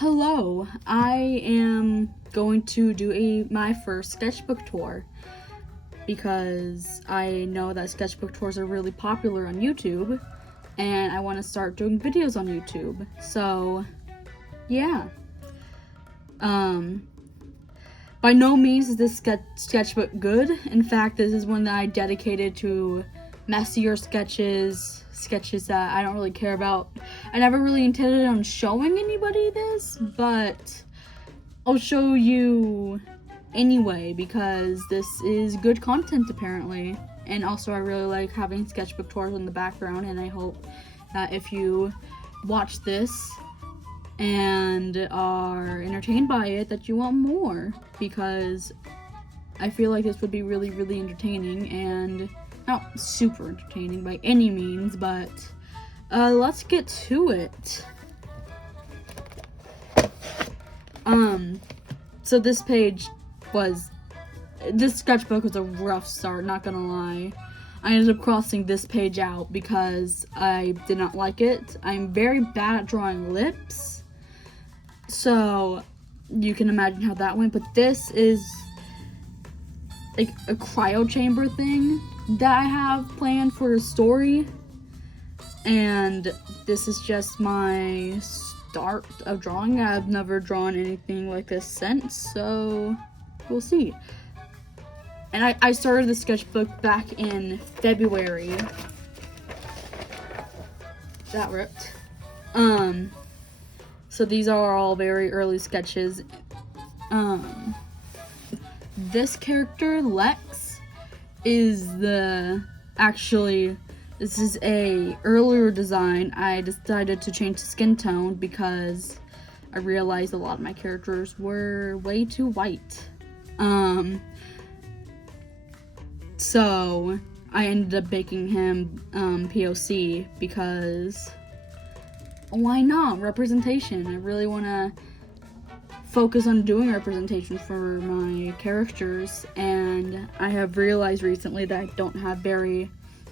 Hello, I am going to do my first sketchbook tour because I know that sketchbook tours are really popular on YouTube and I want to start doing videos on YouTube. So, yeah. By no means is this sketchbook good. In fact, this is one that I dedicated to messier sketches that I don't really care about. I never really intended on showing anybody this, but I'll show you anyway because this is good content apparently. And also I really like having sketchbook tours in the background, and I hope that if you watch this and are entertained by it, that you want more, because I feel like this would be really, really entertaining, and not super entertaining by any means, but let's get to it. So this sketchbook was a rough start, not gonna lie. I ended up crossing this page out because I did not like it. I'm very bad at drawing lips, so you can imagine how that went. But this is like a cryo chamber thing that I have planned for a story, and this is just my start of drawing. I've never drawn anything like this since, so we'll see. And I started the sketchbook back in February. That ripped. So these are all very early sketches. This character, Lex, is this is a earlier design. I decided to change the skin tone because I realized a lot of my characters were way too white. So I ended up making him POC because why not? Representation. I really want to focus on doing representation for my characters, and I have realized recently that I don't have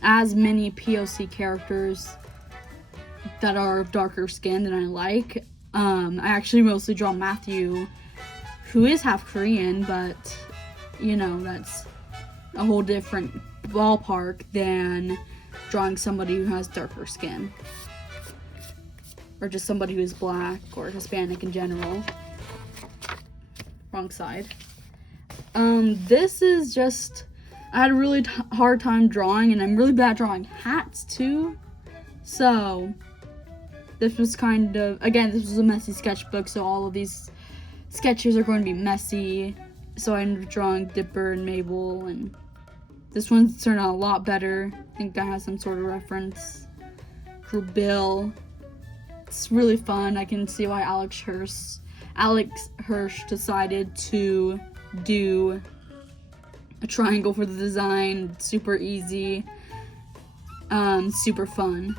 as many POC characters that are of darker skin than I like. I actually mostly draw Matthew, who is half Korean, but you know, that's a whole different ballpark than drawing somebody who has darker skin, or just somebody who is black or Hispanic in general. Wrong side. This is just, I had a really hard time drawing, and I'm really bad at drawing hats too. So this was this was a messy sketchbook, so all of these sketches are going to be messy. So I ended up drawing Dipper and Mabel, and this one's turned out a lot better. I think I have some sort of reference. Drew Bill. It's really fun. I can see why Alex Hirsch decided to do a triangle for the design. Super easy, super fun.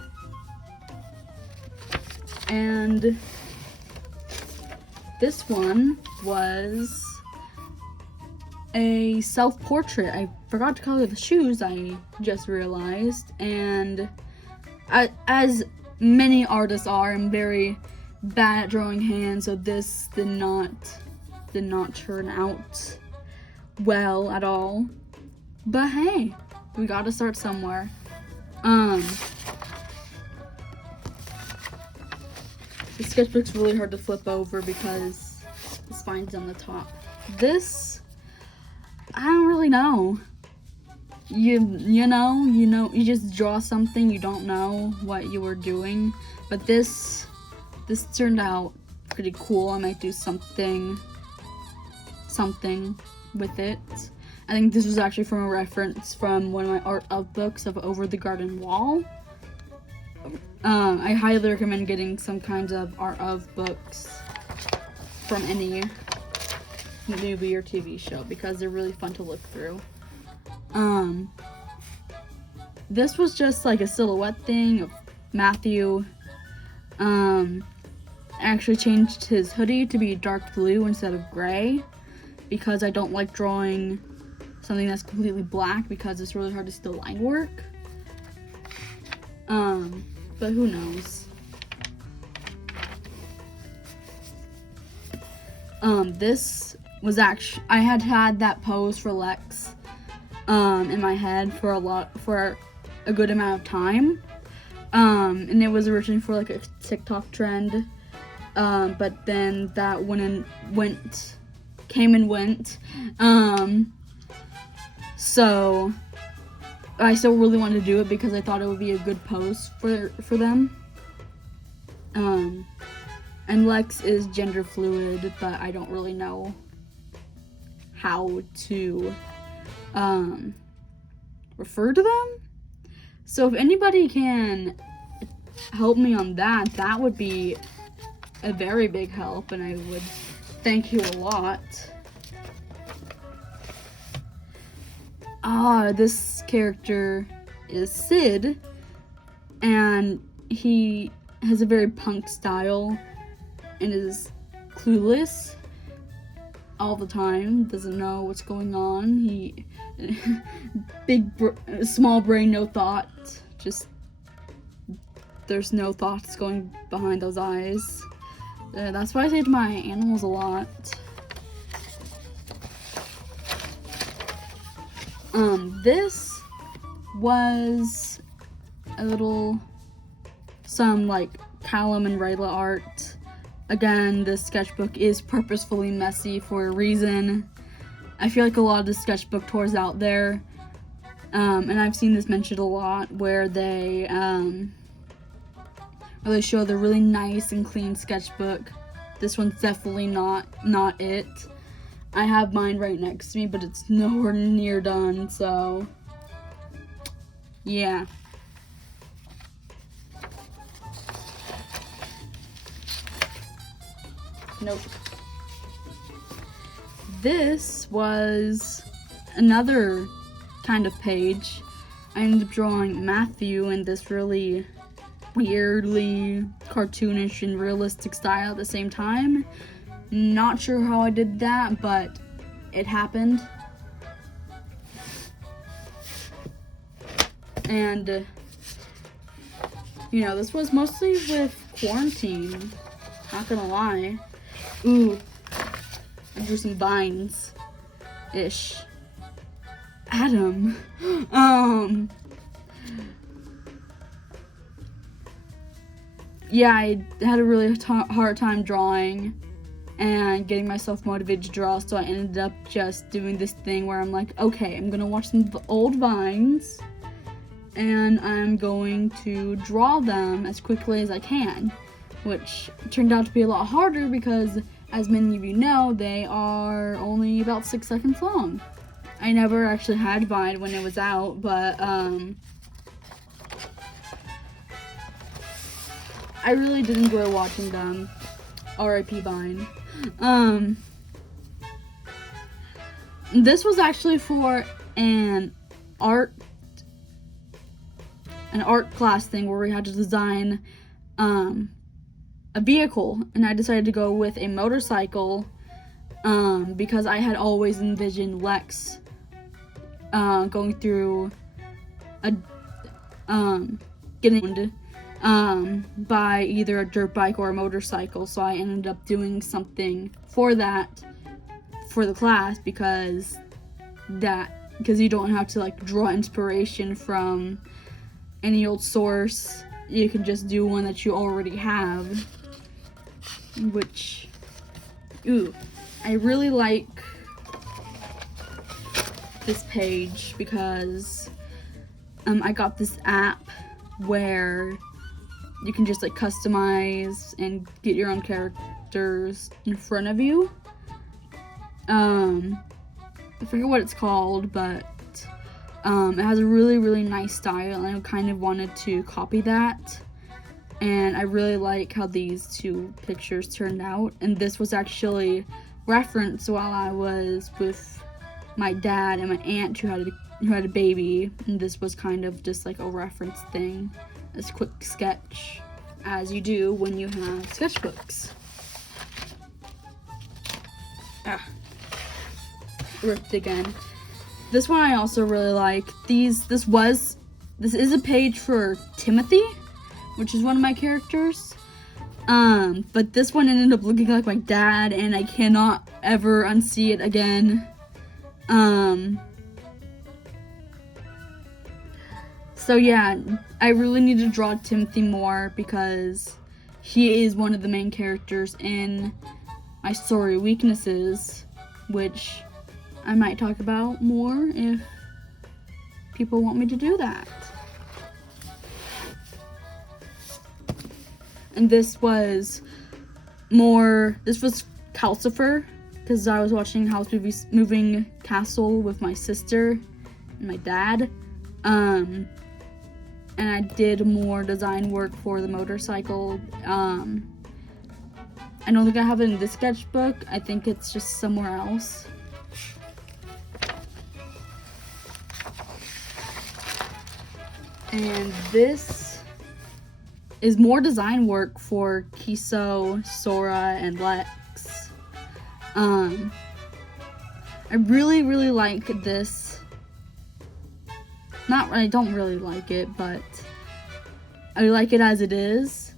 And this one was a self-portrait. I forgot to color the shoes, I just realized, and as many artists are, I'm very bad at drawing hands, so this did not turn out well at all. But hey, we gotta start somewhere. The sketchbook's really hard to flip over because the spine's on the top. This, I don't really know. You just draw something, you don't know what you were doing. But this turned out pretty cool. I might do something with it. I think this was actually from a reference from one of my art of books of Over the Garden Wall. I highly recommend getting some kinds of art of books from any movie or TV show because they're really fun to look through. This was just like a silhouette thing of Matthew. I actually changed his hoodie to be dark blue instead of gray because I don't like drawing something that's completely black because it's really hard to see the line work. But who knows? This was actually, I had that pose for Lex in my head for a good amount of time. And it was originally for like a TikTok trend. But then that came and went. So I still really wanted to do it because I thought it would be a good pose for them. And Lex is gender fluid, but I don't really know how to refer to them. So if anybody can help me on that, that would be a very big help, and I would thank you a lot. This character is Sid, and he has a very punk style and is clueless all the time, doesn't know what's going on. He small brain, no thought, just there's no thoughts going behind those eyes. That's why I say to my animals a lot. This was some like Callum and Rayla art. Again, this sketchbook is purposefully messy for a reason. I feel like a lot of the sketchbook tours out there, and I've seen this mentioned a lot, where they show the really nice and clean sketchbook. This one's definitely not it. I have mine right next to me, but it's nowhere near done, so yeah. Nope. This was another kind of page. I ended up drawing Matthew in this really weirdly cartoonish and realistic style at the same time. Not sure how I did that, but it happened. And this was mostly with quarantine, not gonna lie. Ooh, I drew some vines-ish. Adam. Yeah, I had a really hard time drawing and getting myself motivated to draw, so I ended up just doing this thing where I'm like, okay, I'm gonna watch some old vines and I'm going to draw them as quickly as I can, which turned out to be a lot harder because, as many of you know, they are only about 6 seconds long. I never actually had Vine when it was out, but I really did enjoy watching them. R.I.P. Vine. This was actually for an art class thing where we had to design a vehicle, and I decided to go with a motorcycle because I had always envisioned Lex going through getting by either a dirt bike or a motorcycle, so I ended up doing something for that for the class because you don't have to like draw inspiration from any old source. You can just do one that you already have, which I really like this page because I got this app where you can just like customize and get your own characters in front of you. I forget what it's called, but it has a really, really nice style, and I kind of wanted to copy that. And I really like how these two pictures turned out. And this was actually referenced while I was with my dad and my aunt who had a baby. And this was kind of just like a reference thing. This quick sketch, as you do when you have sketchbooks. Ripped again. This one I also really like. This is a page for Timothy, which is one of my characters. But this one ended up looking like my dad, and I cannot ever unsee it again. So yeah, I really need to draw Timothy more because he is one of the main characters in my story weaknesses, which I might talk about more if people want me to do that. And this was Calcifer, because I was watching House Moving Castle with my sister and my dad. And I did more design work for the motorcycle. I don't think I have it in this sketchbook. I think it's just somewhere else. And this is more design work for Kiso, Sora, and Lex. I really, really like this. I don't really like it, but I like it as it is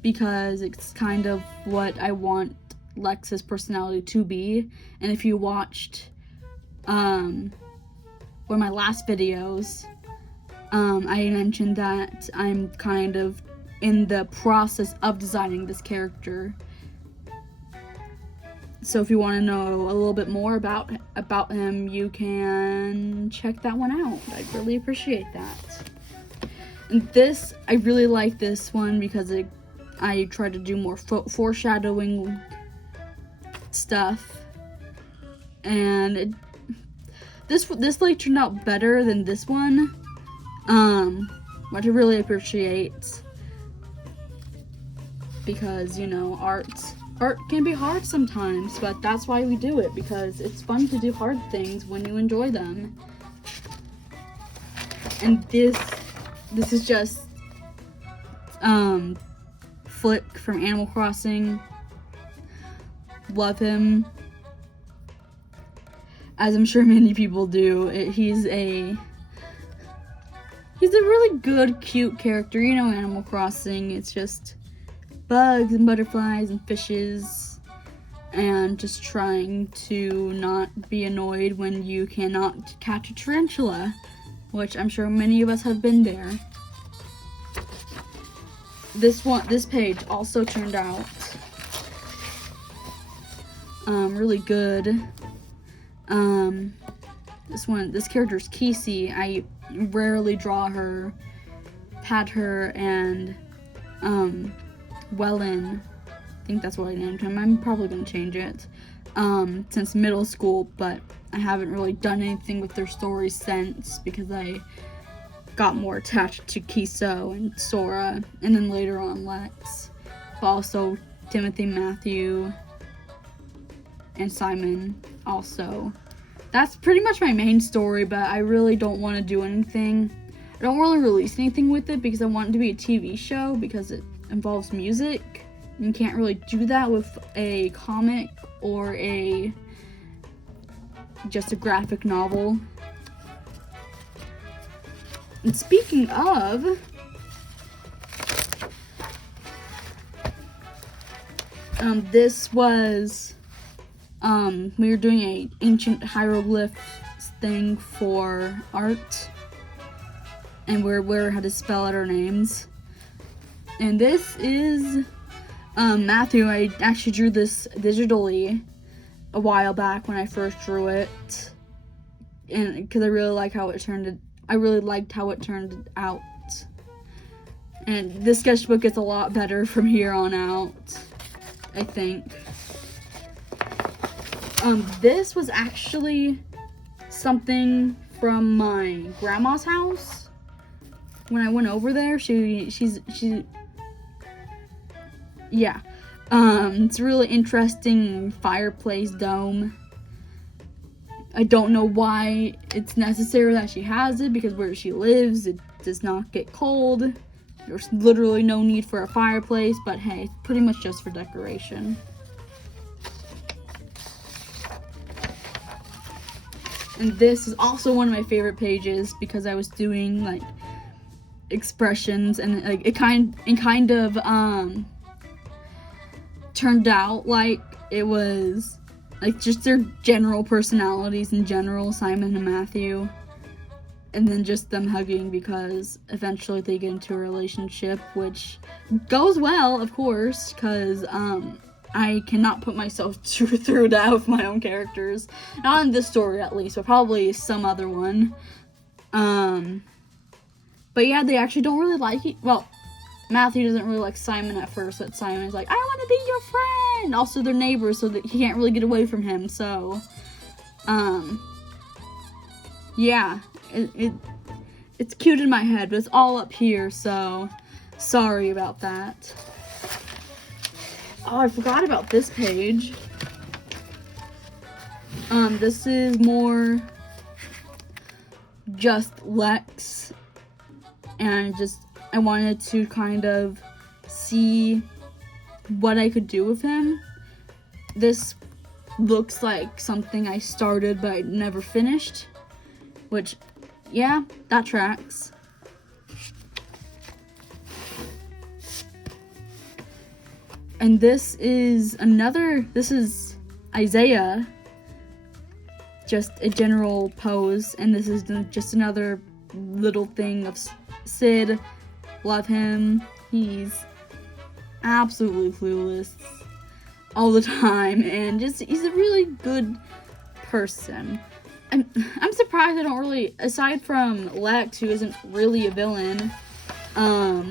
because it's kind of what I want Lex's personality to be. And if you watched one of my last videos, I mentioned that I'm kind of in the process of designing this character. So if you want to know a little bit more about him, you can check that one out. I'd really appreciate that. And this, I really like this one because I try to do more foreshadowing stuff. And this like turned out better than this one, which I really appreciate. Because, you know, art can be hard sometimes, but that's why we do it, because it's fun to do hard things when you enjoy them. And this is just Flick from Animal Crossing. Love him, as I'm sure many people do. He's a really good, cute character. You know, Animal Crossing, it's just bugs and butterflies and fishes, and just trying to not be annoyed when you cannot catch a tarantula, which I'm sure many of us have been there. This page also turned out really good. This character's Kesey. I rarely draw her, pat her, and Wellen, I think that's what I named him. I'm probably going to change it since middle school, but I haven't really done anything with their stories since because I got more attached to Kiso and Sora, and then later on Lex, but also Timothy, Matthew, and Simon also. That's pretty much my main story, but I really don't want to do anything. I don't really release anything with it because I want it to be a TV show because it involves music. You can't really do that with a comic or just a graphic novel. And speaking of, this was, we were doing a ancient hieroglyph thing for art, and we had to spell out our names. And this is Matthew. I actually drew this digitally a while back when I first drew it, and because I really liked how it turned out. And this sketchbook gets a lot better from here on out, I think. This was actually something from my grandma's house. When I went over there, it's a really interesting fireplace dome. I don't know why it's necessary that she has it, because where she lives, it does not get cold. There's literally no need for a fireplace, but hey, it's pretty much just for decoration. And this is also one of my favorite pages because I was doing like expressions and like it kind of turned out like it was like just their general personalities in general, Simon and Matthew, and then just them hugging because eventually they get into a relationship, which goes well, of course, because I cannot put myself through that with my own characters. Not in this story, at least, but probably some other one. But yeah, they actually don't really like it. Well, Matthew doesn't really like Simon at first, but Simon's like, I want to be your friend! Also, they're neighbors, so that he can't really get away from him, so... yeah. It's cute in my head, but it's all up here, so... sorry about that. Oh, I forgot about this page. This is more... just Lex. And I wanted to kind of see what I could do with him. This looks like something I started but never finished, which, yeah, that tracks. And this is Isaiah, just a general pose, and this is just another little thing of Sid. Love him. He's absolutely clueless all the time, and he's a really good person. I'm surprised I don't really, aside from Lex, who isn't really a villain, I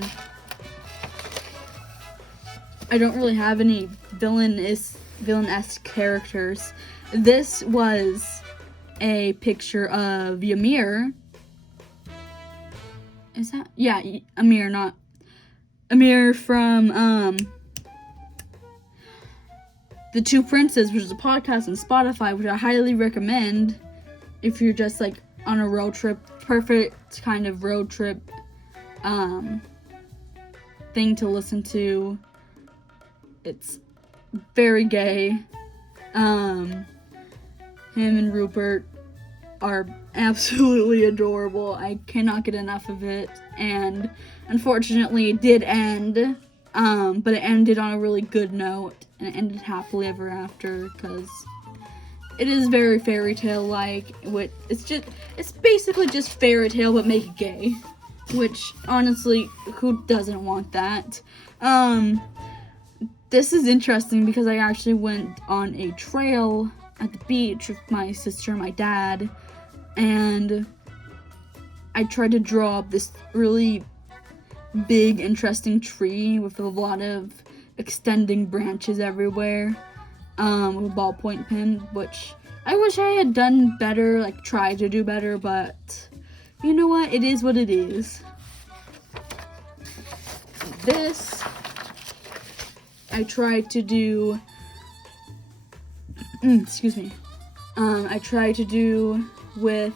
don't really have any villain-esque characters. This was a picture of Ymir. Is that? Yeah, Ymir from, The Two Princes, which is a podcast on Spotify, which I highly recommend if you're just, like, on a road trip. Perfect kind of road trip, thing to listen to. It's very gay. Him and Rupert are absolutely adorable. I cannot get enough of it, and unfortunately it did end, but it ended on a really good note, and it ended happily ever after, because it is very fairy tale like. It's basically just fairy tale but make it gay, which honestly, who doesn't want that? This is interesting because I actually went on a trail at the beach with my sister and my dad, and I tried to draw up this really big, interesting tree with a lot of extending branches everywhere, with a ballpoint pen, which I wish I had done better, like tried to do better, but you know what? It is what it is. This, I tried to do, excuse me, I tried to do with,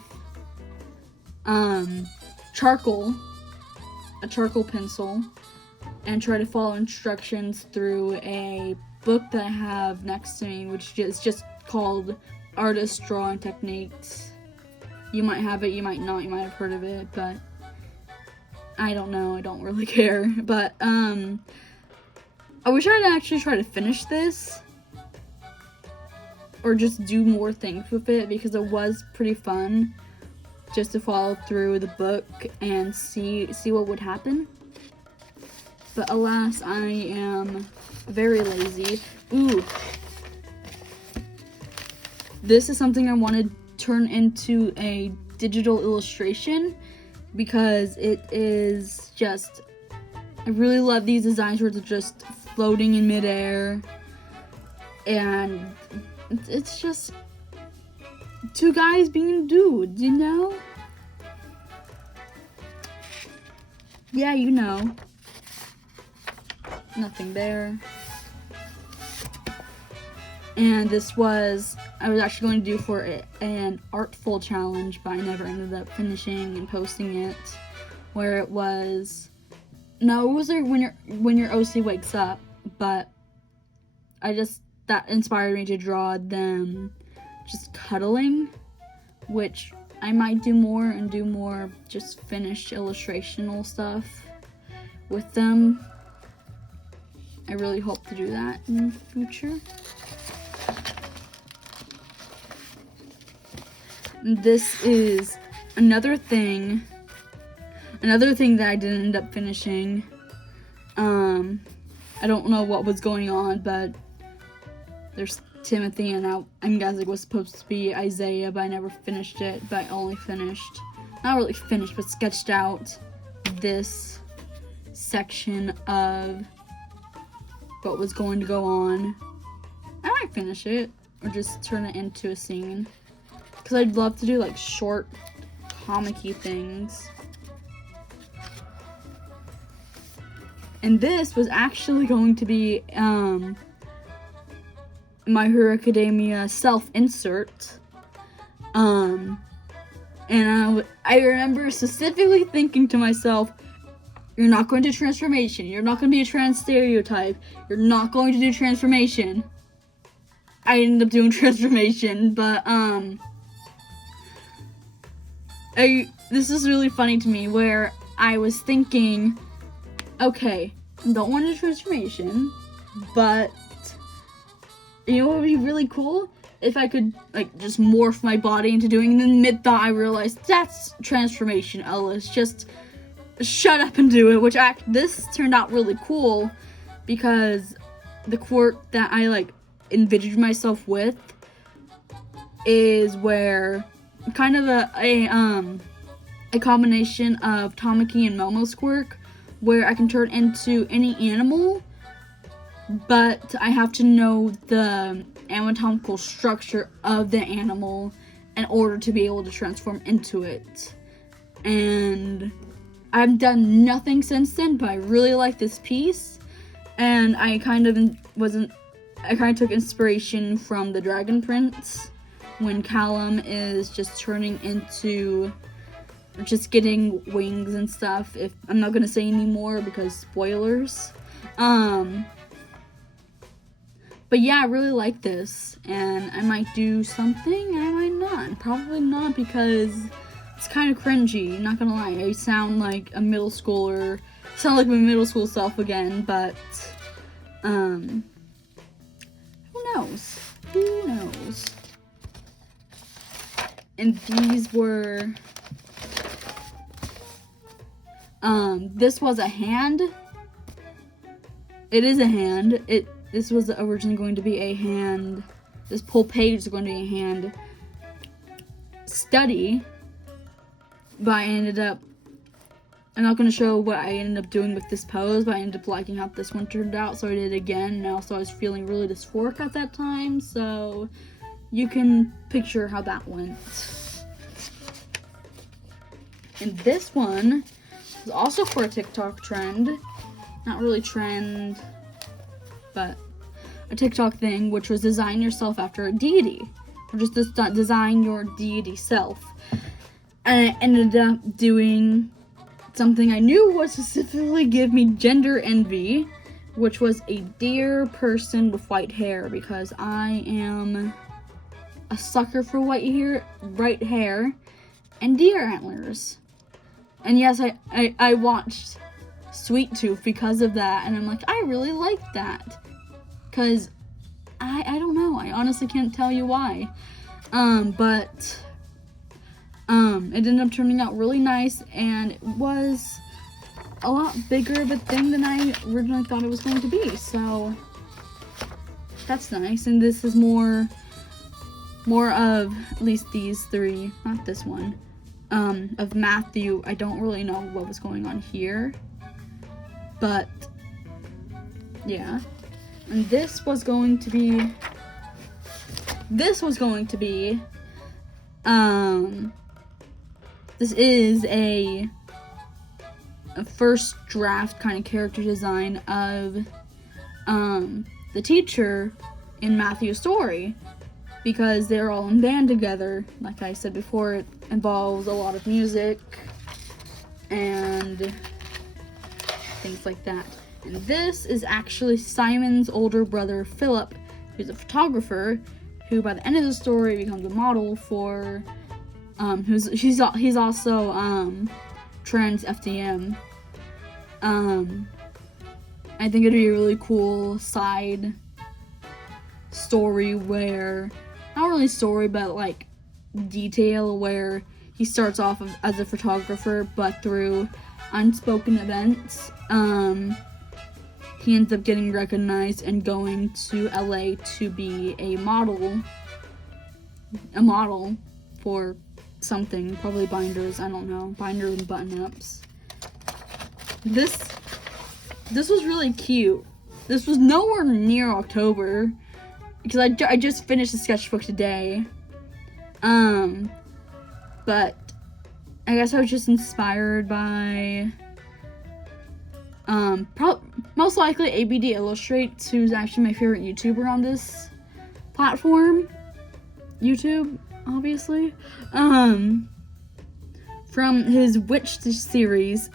charcoal, a charcoal pencil, and try to follow instructions through a book that I have next to me, which is just called Artist Drawing Techniques. You might have it, you might not, you might have heard of it, but I don't know, I don't really care, but, I wish I'd actually try to finish this, or just do more things with it, because it was pretty fun just to follow through the book and see what would happen. But alas, I am very lazy. Ooh. This is something I want to turn into a digital illustration, because it is just, I really love these designs where they're just floating in midair, and it's just two guys being dudes, you know? Yeah, you know. Nothing there. And this was, I was actually going to do for an artful challenge, but I never ended up finishing and posting it, where it was, no, it was like when your OC wakes up, but that inspired me to draw them just cuddling, which I might do more just finished illustrational stuff with them. I really hope to do that in the future. This is another thing that I didn't end up finishing. I don't know what was going on, but there's Timothy, and I'm guessing it was supposed to be Isaiah, but I never finished it. But I only finished, not really finished, but sketched out this section of what was going to go on. I might finish it, or just turn it into a scene, because I'd love to do like short comic-y things. And this was actually going to be My Hero Academia self-insert. And I remember specifically thinking to myself, you're not going to do transformation. You're not going to be a trans stereotype. You're not going to do transformation. I ended up doing transformation, but this is really funny to me, where I was thinking, okay, I don't want to do transformation, but you know what would be really cool? If I could, like, just morph my body into doing, and then mid-thought I realized, that's transformation, Ellis. Just shut up and do it, which this turned out really cool, because the quirk that I, like, envisioned myself with is where kind of a combination of Tamaki and Momo's quirk, where I can turn into any animal, but I have to know the anatomical structure of the animal in order to be able to transform into it. And I've done nothing since then, but I really like this piece, and I kind of took inspiration from the Dragon Prince, when Callum is just turning into, just getting wings and stuff. If I'm not gonna say any more because spoilers. But yeah, I really like this, and I might do something, I might not. Probably not, because it's kind of cringy, not gonna lie. I sound like a middle schooler, sound like my middle school self again, but who knows? Who knows? And these were, this was a hand. It is a hand. This was originally going to be a hand. This whole page is going to be a hand study, but I'm not going to show what I ended up doing with this pose, but I ended up liking how this one turned out, so I did it again. And also I was feeling really dysphoric at that time, so you can picture how that went. And this one was also for a TikTok trend. Not really trend, but a TikTok thing, which was design yourself after a deity. Or just design your deity self. And I ended up doing something I knew would specifically give me gender envy, which was a deer person with white hair, because I am a sucker for white hair, and deer antlers. And yes, I watched Sweet Tooth because of that, and I'm like, I really like that. Because I don't know, I honestly can't tell you why. But it ended up turning out really nice, and it was a lot bigger of a thing than I originally thought it was going to be. So that's nice. And this is more of, at least these three, not this one, of Matthew. I don't really know what was going on here, but yeah. And this was going to be, this is a first draft kind of character design of the teacher in Matthew's story, because they're all in band together. Like I said before, it involves a lot of music and things like that. And this is actually Simon's older brother, Philip, who's a photographer, who by the end of the story becomes a model for, he's also trans FDM. I think it'd be a really cool side story where, not really story, but like detail where he starts off as a photographer, but through unspoken events, he ends up getting recognized and going to LA to be a model for something, probably binders, I don't know, binder and button-ups. This was really cute. This was nowhere near October, because I just finished the sketchbook today. But I guess I was just inspired by, most likely ABD Illustrates, who's actually my favorite YouTuber on this platform. YouTube, obviously. From his Witch series.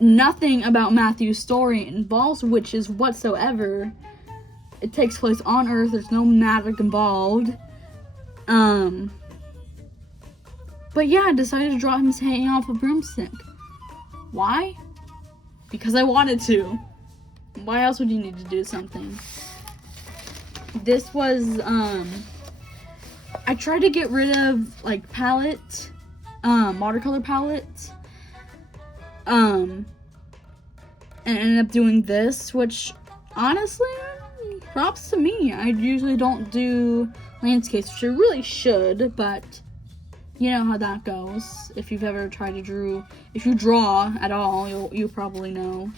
Nothing about Matthew's story involves witches whatsoever. It takes place on Earth. There's no magic involved. But yeah, I decided to draw him hanging off a broomstick. Why? Because I wanted to. Why else would you need to do something? This was, I tried to get rid of, like, watercolor palettes. And ended up doing this, which, honestly, props to me. I usually don't do landscapes, which I really should, but you know how that goes. If you've ever tried to if you draw at all, you'll probably know.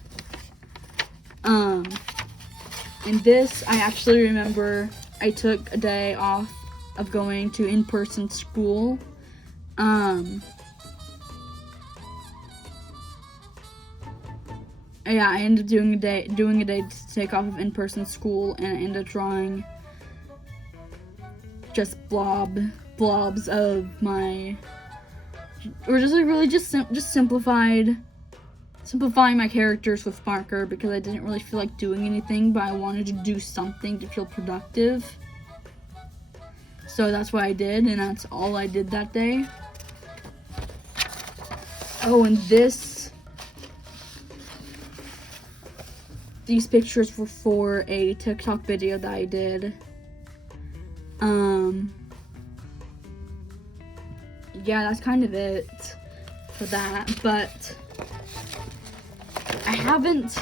And this, I actually remember I took a day off of going to in-person school. Yeah, I ended up doing a day to take off of in-person school, and I ended up drawing just blobs of my, or just like really just simplifying my characters with marker, because I didn't really feel like doing anything, but I wanted to do something to feel productive. So that's what I did, and that's all I did that day. Oh, and these pictures were for a TikTok video that I did. Yeah, that's kind of it for that, but I haven't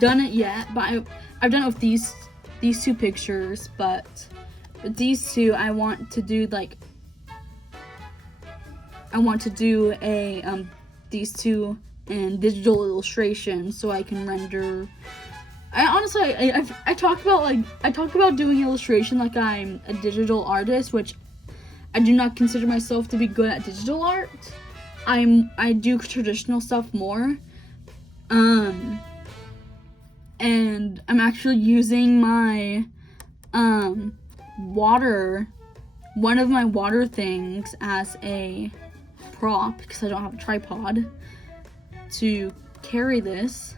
done it yet, but I've done it with these two pictures, but with these two, I want to do these two in digital illustration, so I can render. I talk about doing illustration like I'm a digital artist, which I do not consider myself to be good at digital art. I do traditional stuff more. And I'm actually using my one of my water things as a prop, because I don't have a tripod, to carry this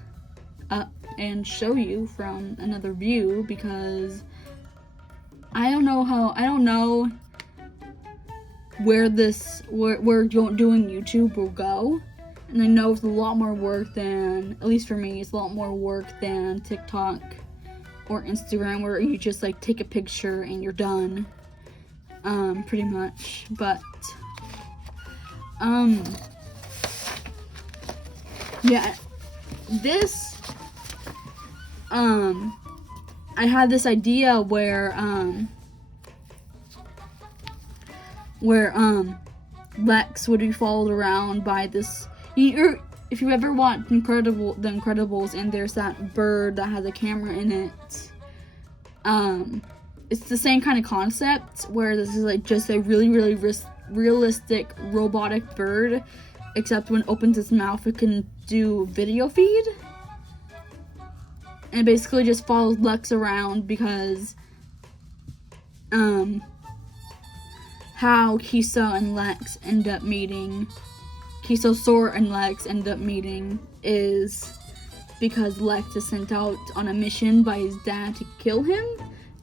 up and show you from another view, because I don't know where doing YouTube will go, and I know it's a lot more work than, at least for me, it's a lot more work than TikTok or Instagram, where you just like take a picture and you're done, pretty much. But yeah, this I had this idea where Lex would be followed around by this. If you ever watch The Incredibles, and there's that bird that has a camera in it, it's the same kind of concept, where this is like just a really, really realistic robotic bird, except when it opens its mouth, it can do video feed. And it basically just follows Lex around, because how Kiso and Lex end up meeting, Kiso, Sora, and Lex end up meeting is because Lex is sent out on a mission by his dad to kill him,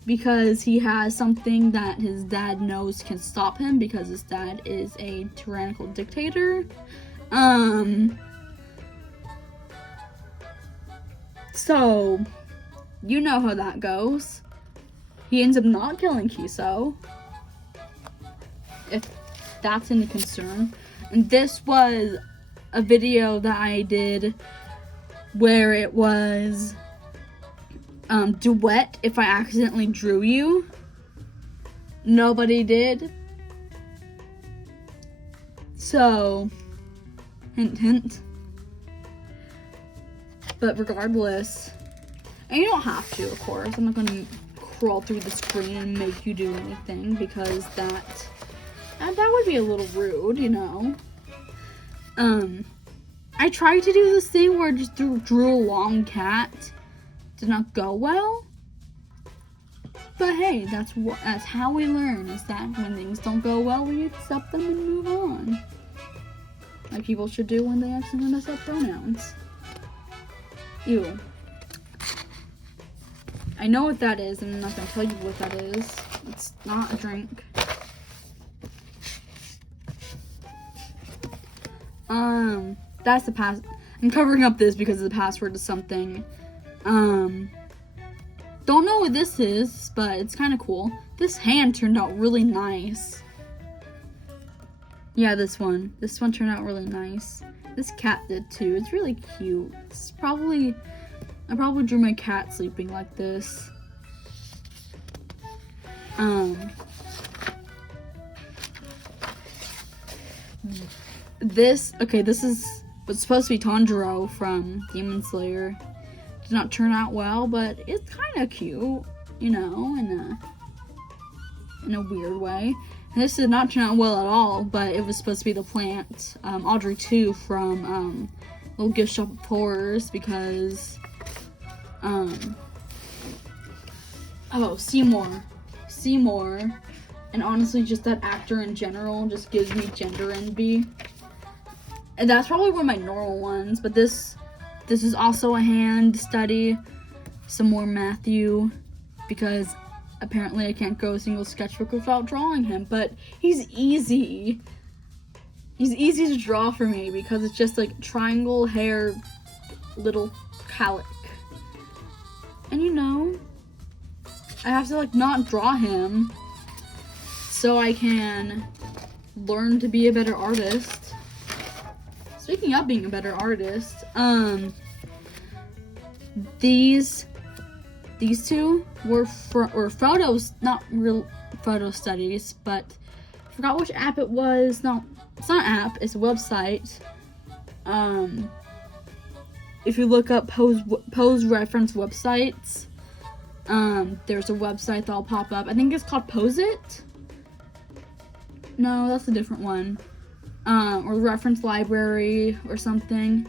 because he has something that his dad knows can stop him, because his dad is a tyrannical So, you know how that goes. He ends up not killing Kiso, if that's any concern. And this was a video that I did where it was duet if I accidentally drew you. Nobody did. So, hint, hint. But regardless, and you don't have to, of course. I'm not going to crawl through the screen and make you do anything because that would be a little rude, you know. I tried to do this thing where I just drew a long cat. Did not go well. But hey, that's how we learn, is that when things don't go well, we accept them and move on. Like people should do when they accidentally mess up pronouns. Ew. I know what that is, and I'm not gonna tell you what that is. It's not a drink. That's the pass. I'm covering up this because the password is something. Don't know what this is, but it's kind of cool. This hand turned out really nice. Yeah, this one. This one turned out really nice. This cat did too. It's really cute. I probably drew my cat sleeping like this. This is what's supposed to be Tanjiro from Demon Slayer. Did not turn out well, but it's kind of cute, you know, in a weird way. And this did not turn out well at all, but it was supposed to be the plant, Audrey 2 from Little Gift Shop of Horrors, because Seymour, and honestly just that actor in general just gives me gender envy. And that's probably one of my normal ones, but this is also a hand study. Some more Matthew, because apparently I can't go a single sketchbook without drawing him, but he's easy. He's easy to draw for me because it's just like triangle hair, little calic. And you know, I have to like not draw him so I can learn to be a better artist. Speaking of being a better artist, these two were photos, not real photo studies, but I forgot which app it was. No, it's not an app, it's a website. If you look up pose reference websites, there's a website that'll pop up. I think it's called Pose It. No, that's a different one. Or reference library or something.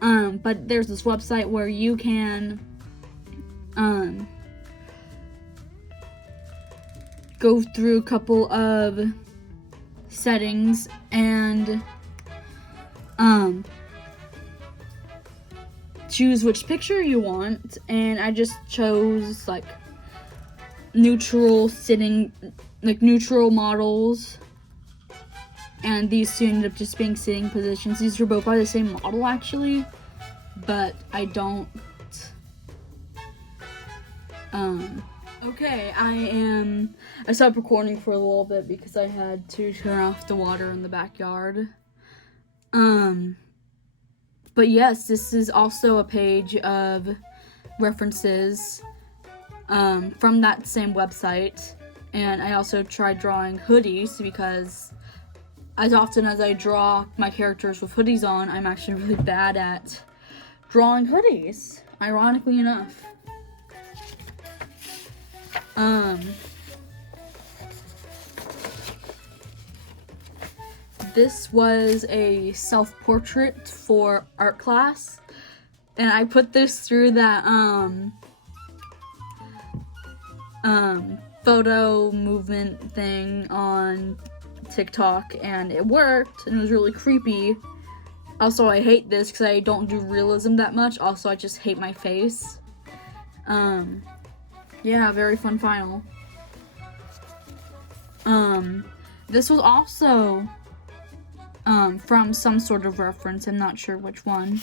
But there's this website where you can go through a couple of settings and choose which picture you want, and I just chose like neutral models, and these two ended up just being sitting positions. These were both by the same model actually, but I don't okay, I stopped recording for a little bit because I had to turn off the water in the backyard. But yes, this is also a page of references from that same website. And I also tried drawing hoodies because as often as I draw my characters with hoodies on, I'm actually really bad at drawing hoodies, ironically enough. This was a self-portrait for art class, and I put this through that photo movement thing on TikTok, and it worked, and it was really creepy. Also, I hate this because I don't do realism that much. Also, I just hate my face. Yeah, very fun final. This was also from some sort of reference. I'm not sure which one.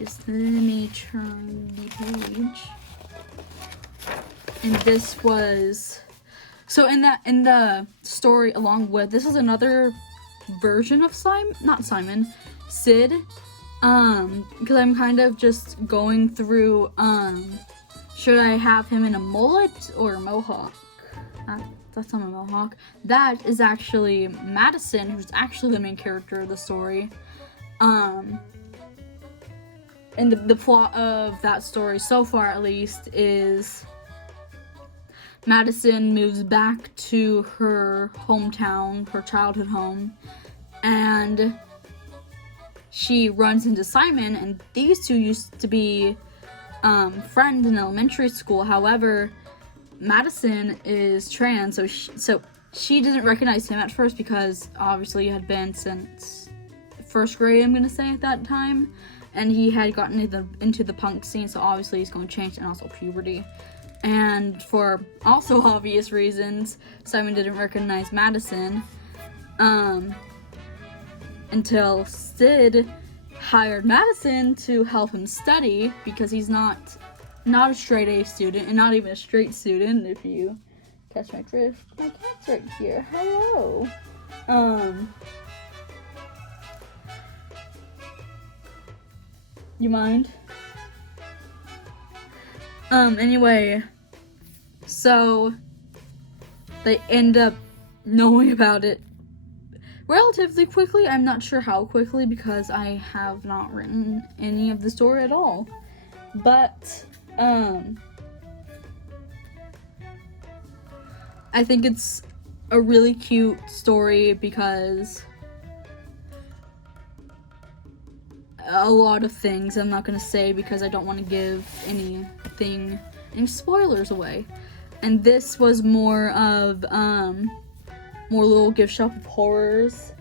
Just let me turn the page. And this was, so in the story along with, this is another version of Sid, because I'm kind of just going through, should I have him in a mullet or a mohawk? That's not a mohawk. That is actually Madison, who's actually the main character of the story. And the plot of that story, so far at least, is Madison moves back to her hometown, her childhood home, and she runs into Simon, and these two used to be friends in elementary school. However, Madison is trans, so she doesn't recognize him at first because obviously it had been since first grade, I'm gonna say, at that time, and he had gotten into the punk scene, so obviously he's going to change, and also puberty. And for also obvious reasons, Simon didn't recognize Madison until Sid hired Madison to help him study, because he's not a straight A student, and not even a straight student, if you catch my drift. My cat's right here. Hello. You mind? Anyway, so they end up knowing about it relatively quickly. I'm not sure how quickly, because I have not written any of the story at all. But, I think it's a really cute story because a lot of things I'm not gonna say because I don't want to give any spoilers away. And this was more of more little gift shop of horrors.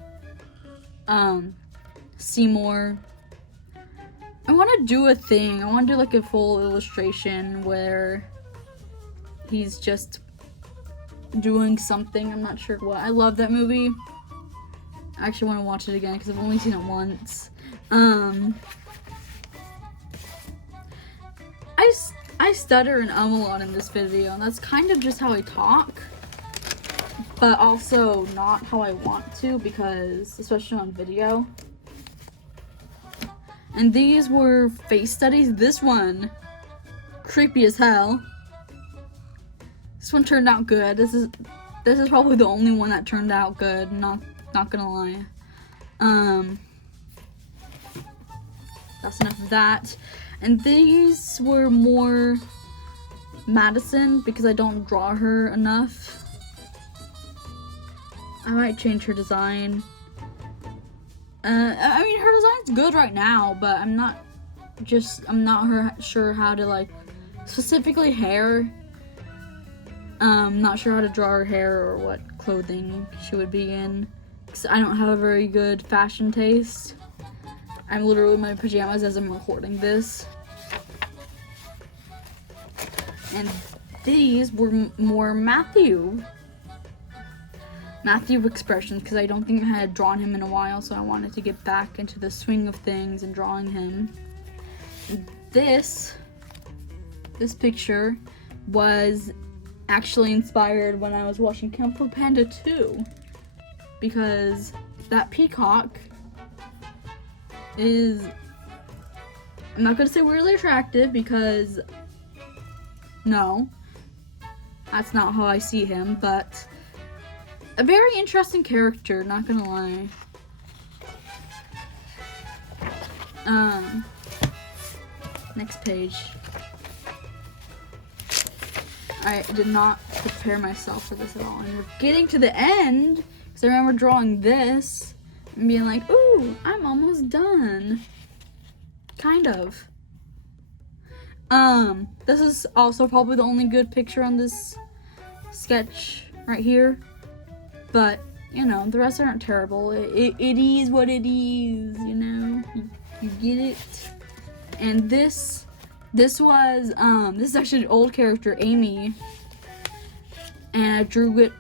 Seymour. I want to do a thing. I want to do like a full illustration where he's just doing something. I'm not sure what. I love that movie. I actually want to watch it again because I've only seen it once. I stutter and a lot in this video, and that's kind of just how I talk, but also not how I want to, because especially on video. And these were face studies. This one, creepy as hell. This one turned out good. This is probably the only one that turned out good, not gonna lie. That's enough of that. And these were more Madison, because I don't draw her enough. I might change her design. I mean, her design's good right now, but I'm not sure how to, like, specifically hair. Not sure how to draw her hair or what clothing she would be in, because I don't have a very good fashion taste. I'm literally in my pajamas as I'm recording this. And these were more Matthew expressions, because I don't think I had drawn him in a while, so I wanted to get back into the swing of things and drawing him. This picture was actually inspired when I was watching Kung Fu Panda 2, because that peacock is, I'm not gonna say weirdly attractive, because no, that's not how I see him, but a very interesting character, not gonna lie. Next page. I did not prepare myself for this at all, and we're getting to the end, because I remember drawing this and being like, ooh, I'm almost done. Kind of. This is also probably the only good picture on this sketch right here, but, you know, the rest aren't terrible. It is what it is, you know, you get it. And this was, this is actually an old character, Amy, and I drew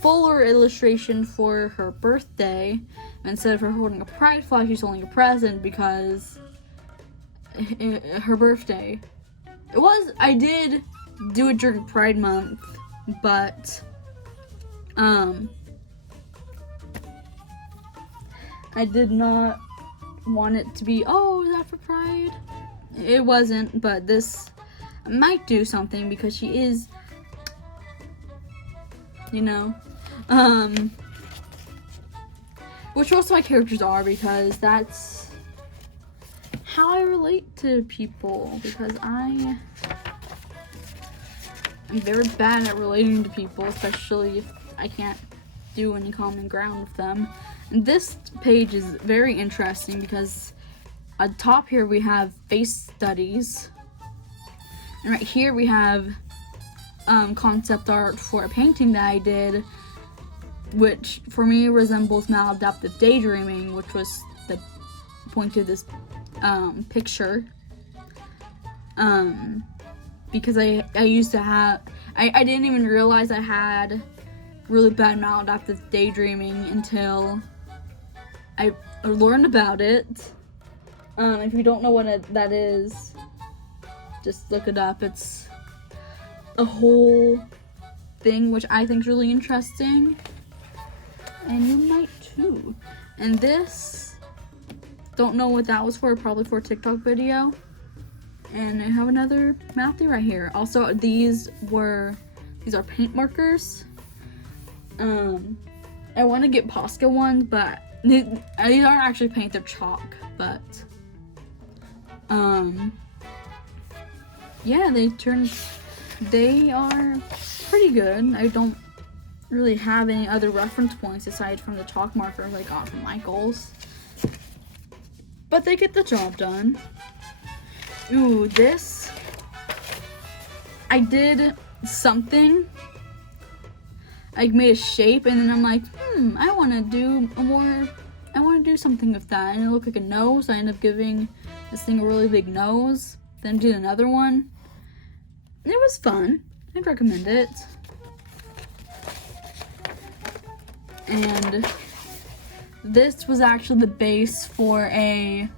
fuller illustration for her birthday, Instead of her holding a pride flag, she's holding a present because her birthday. I did do it during Pride Month, but I did not want it to be, oh, is that for Pride? It wasn't, but this might do something because she is, you know, which most of my characters are, because that's how I relate to people, because I am very bad at relating to people, especially if I can't do any common ground with them. And this page is very interesting because on top here we have face studies, and right here we have concept art for a painting that I did, which for me resembles maladaptive daydreaming, which was the point of this picture. Because I used to have, I didn't even realize I had really bad maladaptive daydreaming until I learned about it. If you don't know what that is, just look it up. It's a whole thing which I think is really interesting, and you might too. And this, don't know what that was for, probably for a TikTok video. And I have another Matthew right here. Also, these are paint markers. I want to get Posca ones, but these aren't actually paint, they're chalk. But yeah, they are pretty good. I don't really have any other reference points aside from the chalk markers I got from Michael's, but they get the job done. Ooh, this, I did something, I made a shape, and then I'm like, I want to do something with that, and it looked like a nose. I ended up giving this thing a really big nose, then did another one. It was fun. I'd recommend it. And this was actually the base for a,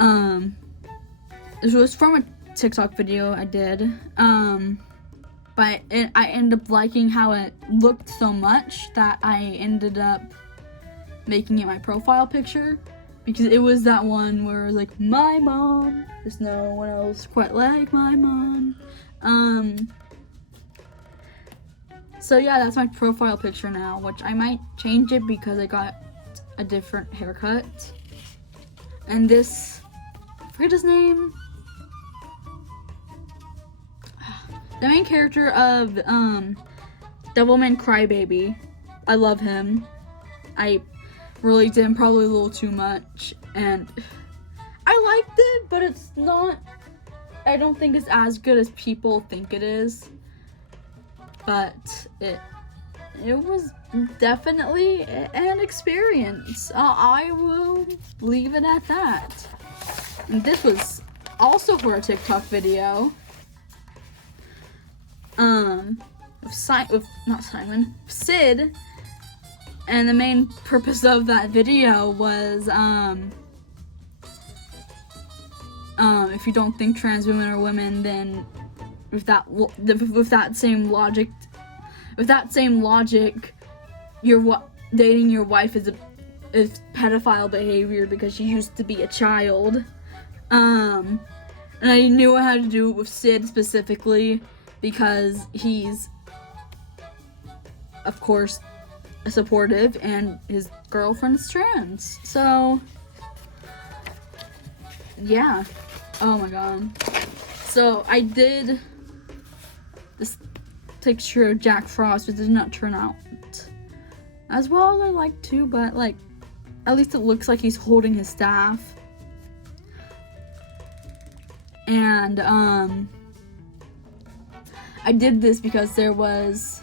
it was from a TikTok video I did, but I ended up liking how it looked so much that I ended up making it my profile picture, because it was that one where it was like, my mom, there's no one else quite like my mom. So yeah, that's my profile picture now, which I might change it because I got a different haircut. And this, I forget his name, the main character of Devilman Crybaby. I love him. I really did probably a little too much, and I liked it, but it's not, I don't think it's as good as people think it is. But it was definitely an experience. I will leave it at that. And this was also for a TikTok video. Sid. And the main purpose of that video was, if you don't think trans women are women, then with that same logic, dating your wife is pedophile behavior because she used to be a child. And I knew I had to do it with Sid specifically because he's, of course, supportive and his girlfriend's trans. So yeah. Oh my god. So I did this picture of Jack Frost, but it did not turn out as well as I like to, but like at least it looks like he's holding his staff. And I did this because there's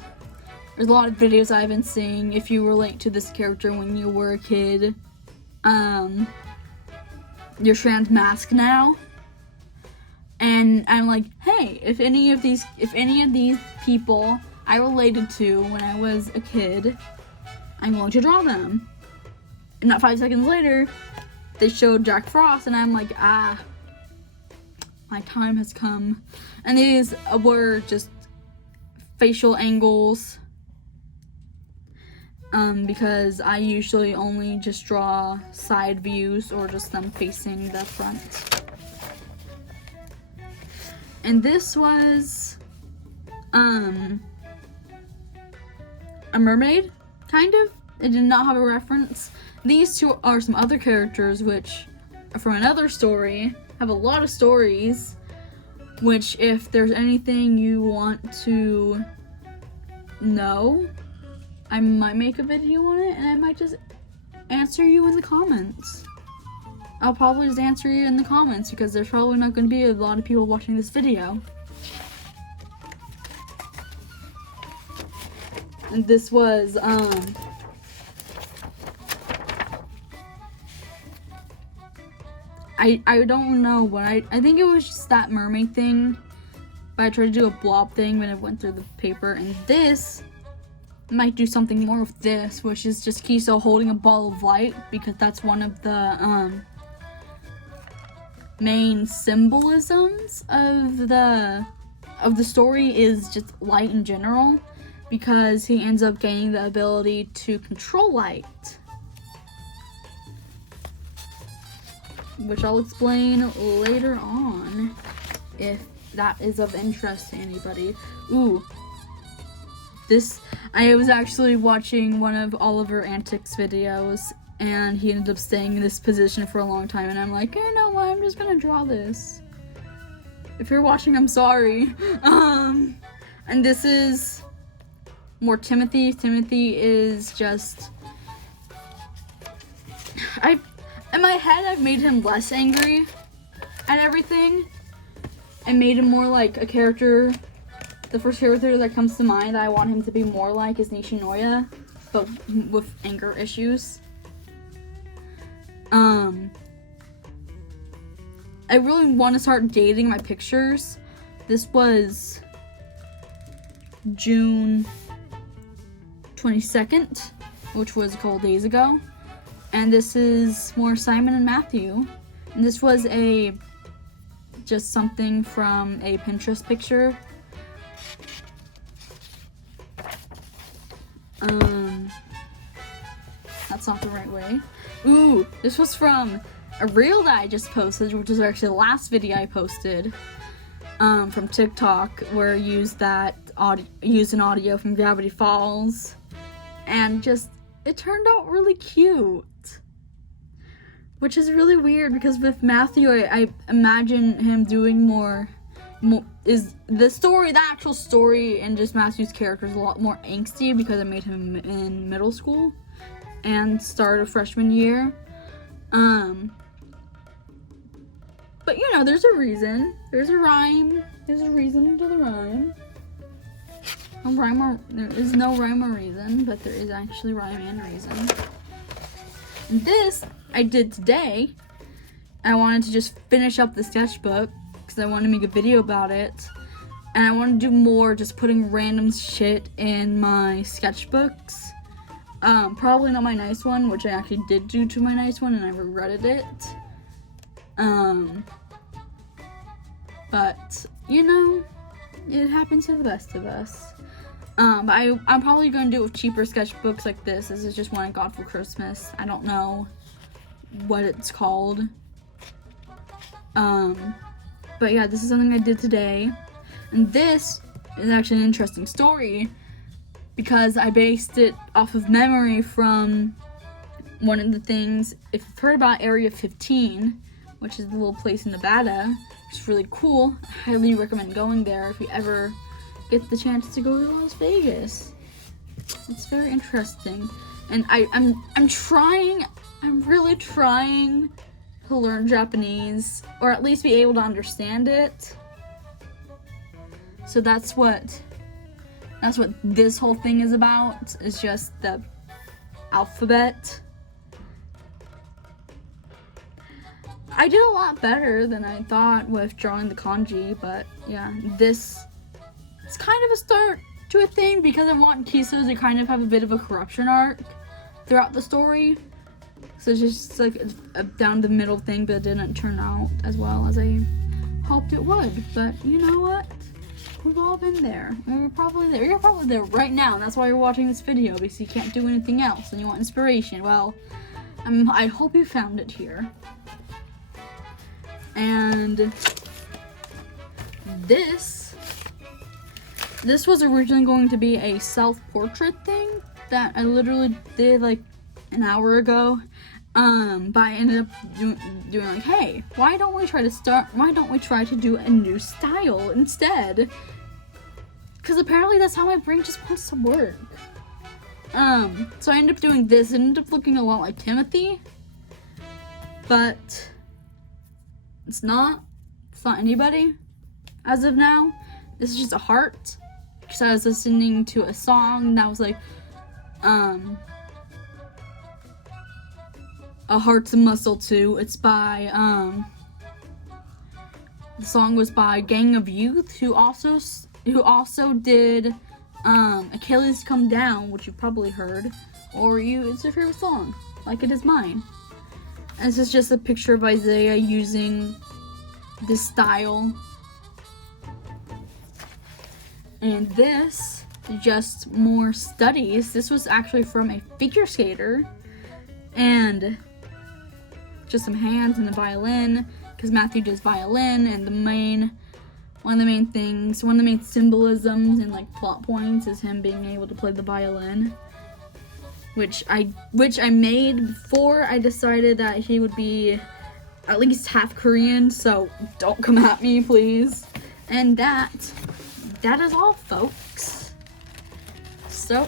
a lot of videos I've been seeing. If you relate to this character when you were a kid, you're trans mask now. And I'm like, hey, if any of these people I related to when I was a kid, I'm going to draw them. And not 5 seconds later, they showed Jack Frost, and I'm like, my time has come. And these were just facial angles, because I usually only just draw side views or just them facing the front. And this was a mermaid, kind of. It did not have a reference. These two are some other characters which are from another story. Have a lot of stories, which if there's anything you want to know, I might make a video on it, and I might just answer you in the comments. I'll probably just answer you in the comments because there's probably not going to be a lot of people watching this video. And this was, I don't know what I think it was just that mermaid thing, but I tried to do a blob thing when it went through the paper, and this might do something more with this, which is just Kiso holding a ball of light, because that's one of the main symbolisms of the story, is just light in general, because he ends up gaining the ability to control light, which I'll explain later on if that is of interest to anybody. Ooh, I was actually watching one of Oliver Antics videos, and he ended up staying in this position for a long time, and I'm like, you know what, I'm just gonna draw this. If you're watching, I'm sorry. And this is more Timothy. Timothy is just, in my head, I've made him less angry at everything and made him more like a character. The first character that comes to mind that I want him to be more like is Nishinoya, but with anger issues. I really want to start dating my pictures. This was June 22nd, which was a couple days ago. And this is more Simon and Matthew. And this was just something from a Pinterest picture. That's not the right way. Ooh, this was from a reel that I just posted, which was actually the last video I posted, from TikTok, where I used an audio from Gravity Falls, and it turned out really cute. Which is really weird, because with Matthew, I imagine him doing more is the actual story, and just Matthew's character is a lot more angsty, because I made him in middle school and start of freshman year. But you know, there's a reason. There's a rhyme. There's a reason to the rhyme. There is no rhyme or reason, but there is actually rhyme and reason. And this I did today. I wanted to just finish up the sketchbook because I wanted to make a video about it. And I want to do more just putting random shit in my sketchbooks. Probably not my nice one, which I actually did do to my nice one and I regretted it. But, you know, it happens to the best of us. But I'm probably going to do it with cheaper sketchbooks like this. This is just one I got for Christmas. I don't know what it's called. But yeah, this is something I did today. And this is actually an interesting story because I based it off of memory from one of the things. If you've heard about Area 15, which is the little place in Nevada, which is really cool, I highly recommend going there if you ever get the chance to go to Las Vegas. It's very interesting. And I'm really trying to learn Japanese, or at least be able to understand it. So that's what this whole thing is about, is just the alphabet. I did a lot better than I thought with drawing the kanji, but yeah, this is kind of a start to a thing because I want Kiso to kind of have a bit of a corruption arc throughout the story. So it's just like a down the middle thing, but it didn't turn out as well as I hoped it would. But you know what? We've all been there. We're probably there. You're probably there right now, and that's why you're watching this video, because you can't do anything else and you want inspiration. Well, I hope you found it here. And this was originally going to be a self-portrait thing that I literally did like an hour ago. But I ended up doing like, hey, why don't we try to do a new style instead? Because apparently that's how my brain just wants to work. So I ended up doing this. It ended up looking a lot like Timothy, but it's not anybody as of now. This is just a heart, because I was listening to a song that was like, A Heart's a Muscle Too. It's by, the song was by Gang of Youth, who also did, Achilles Come Down, which you've probably heard, or it's your favorite song, like it is mine. And this is just a picture of Isaiah using this style. And this is just more studies. This was actually from a figure skater, and just some hands and the violin, because Matthew does violin, and one of the main symbolisms and like plot points is him being able to play the violin, which I made before I decided that he would be at least half Korean, so don't come at me, please. And that is all, folks. So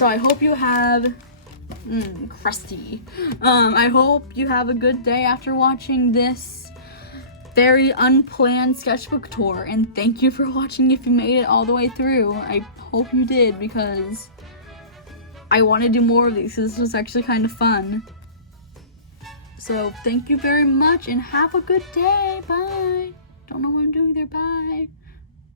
I hope you have crusty. I hope you have a good day after watching this very unplanned sketchbook tour, and thank you for watching if you made it all the way through. I hope you did, because I want to do more of these. This was actually kind of fun. So thank you very much, and have a good day. Bye. Don't know what I'm doing there. Bye.